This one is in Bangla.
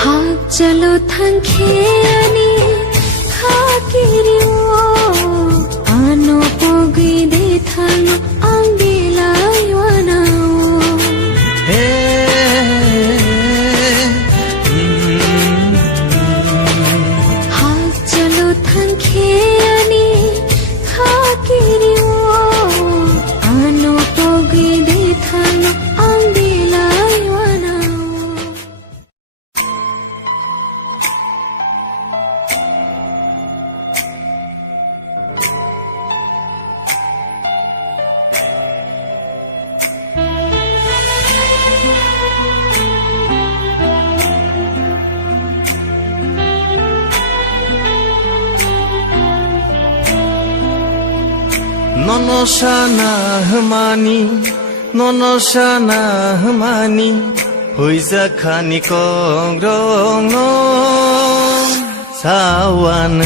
चलो थंखेनी खाकिरियो आनो पोगी दे थानो अंगिलाई वनाओ हाँ चलो थंखेनी खाकिरियो आनो पोगी दे थानो अंगिलाई वनाओ ননসানা হমানি হইজা খানি কং রং সাওয়ান